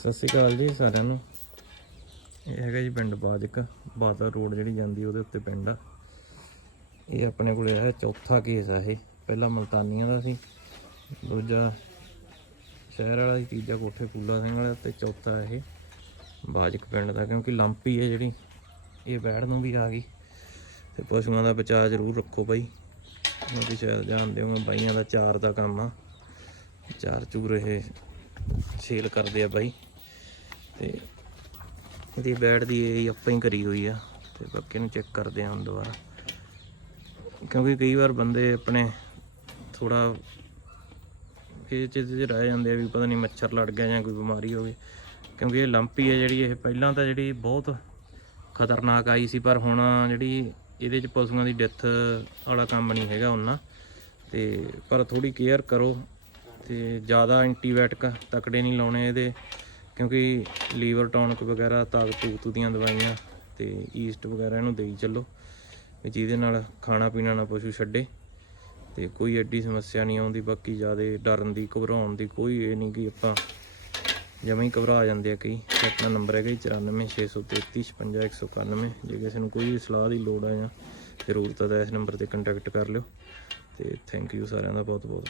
ਸਤਿ ਸ਼੍ਰੀ ਅਕਾਲ ਜੀ ਸਾਰਿਆਂ ਨੂੰ। ਇਹ ਹੈਗਾ ਜੀ ਪਿੰਡ ਬਾਜਕ ਬਾਦਲ ਰੋਡ ਜਿਹੜੀ ਜਾਂਦੀ ਉਹਦੇ ਉੱਤੇ ਪਿੰਡ ਆ। ਇਹ ਆਪਣੇ ਕੋਲੇ ਆ, ਚੌਥਾ ਕੇਸ ਆ ਇਹ। ਪਹਿਲਾ ਮਲਤਾਨੀਆਂ ਦਾ ਸੀ, ਦੂਜਾ ਸ਼ਹਿਰ ਵਾਲਾ ਸੀ, ਤੀਜਾ ਕੋਠੇ ਫੂਲਾ ਸਿੰਘ ਵਾਲਾ ਤੇ ਚੌਥਾ ਇਹ ਬਾਜਕ ਪਿੰਡ ਦਾ, ਕਿਉਂਕਿ ਲੰਪੀ ਹੈ ਜਿਹੜੀ, ਇਹ ਬੈੜ ਨੂੰ ਵੀ ਆ ਗਈ। ਤੇ ਪਸ਼ੂਆਂ ਦਾ ਬਚਾਅ ਜ਼ਰੂਰ ਰੱਖੋ ਬਾਈ। ਕਿਉਂਕਿ ਸ਼ਾਇਦ ਜਾਣਦੇ ਹੋਗੇ ਬਾਈਆਂ ਦਾ ਚਾਰ ਦਾ ਕੰਮ ਆ। ਚਾਰ ਚੂਰ ਇਹ ਸੇਲ ਕਰਦੇ ਆ ਬਾਈ। ਤੇ ਇਹਦੀ ਬੈਟ ਦੀ ਇਹ ਆਪਾਂ ਹੀ ਕਰੀ ਹੋਈ ਆ ਤੇ ਬਾਕੀ ਨੂੰ ਚੈੱਕ ਕਰਦੇ ਆ ਦੁਬਾਰਾ। ਕਿਉਂਕਿ ਕਈ ਵਾਰ ਬੰਦੇ ਆਪਣੇ ਥੋੜਾ ਇਹ ਚੀਜ਼ 'ਚ ਰਹਿ ਜਾਂਦੇ ਆ ਵੀ ਪਤਾ ਨਹੀਂ ਮੱਛਰ ਲੜ ਗਿਆ ਜਾਂ ਕੋਈ ਬਿਮਾਰੀ ਹੋ ਗਈ ਕਿਉਂਕਿ ਇਹ ਲੰਪੀ ਹੈ ਜਿਹੜੀ ਇਹ ਪਹਿਲਾਂ ਤਾਂ ਜਿਹੜੀ ਬਹੁਤ ਖਤਰਨਾਕ ਆਈ ਸੀ, ਪਰ ਹੁਣ ਜਿਹੜੀ ਇਹਦੇ 'ਚ ਪਸ਼ੂਆਂ ਦੀ ਡੈਥ ਵਾਲਾ ਕੰਮ ਨਹੀਂ ਹੈਗਾ ਉਹਨਾਂ ਤੇ ਪਰ ਥੋੜੀ ਕੇਅਰ ਕਰੋ ਤੇ ਜ਼ਿਆਦਾ ਐਂਟੀਬਾਇਓਟਿਕ ਤਕੜੇ ਨਹੀਂ ਲਾਉਣੇ ਇਹਦੇ। ਕਿਉਂਕਿ ਲੀਵਰ ਟੌਨਿਕ ਵਗੈਰਾ, ਤਾਕਤ ਦੀਆਂ ਦਵਾਈਆਂ ਤੇ ਈਸਟ ਵਗੈਰਾ ਇਹਨੂੰ ਦੇਈ ਚੱਲੋ। ਵੀ ਜਿਹਦੇ ਨਾਲ ਖਾਣਾ ਪੀਣਾ ਨਾ ਪਸ਼ੂ ਛੱਡੇ ਤੇ ਕੋਈ ਐਡੀ ਸਮੱਸਿਆ ਨਹੀਂ ਆਉਂਦੀ, ਬਾਕੀ ਜ਼ਿਆਦਾ ਡਰਨ ਦੀ, ਘਬਰਾਉਣ ਦੀ ਕੋਈ ਇਹ ਨਹੀਂ ਕਿ ਆਪਾਂ ਜਮਾਂ ਹੀ ਘਬਰਾ ਜਾਂਦੇ ਆ ਕਈ। ਆਪਣਾ ਨੰਬਰ ਹੈਗਾ ਜੀ 9463355191 ਜੇ ਕਿਸੇ ਨੂੰ ਕੋਈ ਵੀ ਸਲਾਹ ਦੀ ਲੋੜ ਆ ਜਾਂ ਜ਼ਰੂਰਤ ਆ ਤਾਂ ਇਸ ਨੰਬਰ ਤੇ ਕੰਟੈਕਟ ਕਰ ਲਿਓ। ਤੇ ਥੈਂਕ ਯੂ ਸਾਰਿਆਂ ਦਾ ਬਹੁਤ ਬਹੁਤ